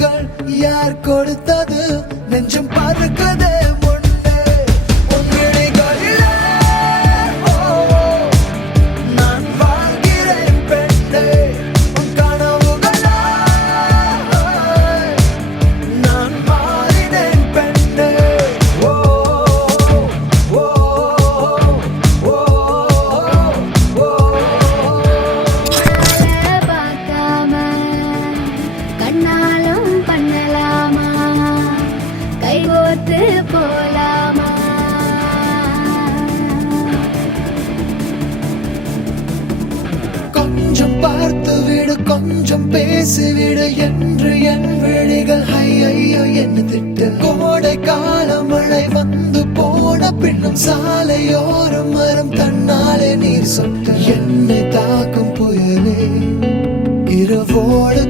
கனவுகள் யார் கொடுத்தது நெஞ்சம் பறக்குதே கொஞ்சம் பார்த்து விடு கொஞ்சம் பேசிவிடு என்று என் விழிகள் ஐயோ என்ன திட்டு கோடை கால மழை வந்து போன பின்னும் சாலையோரம் மரம் தன்னாலே நீர் சொட்டு என்னை தாக்கும் புயலே இரவோடு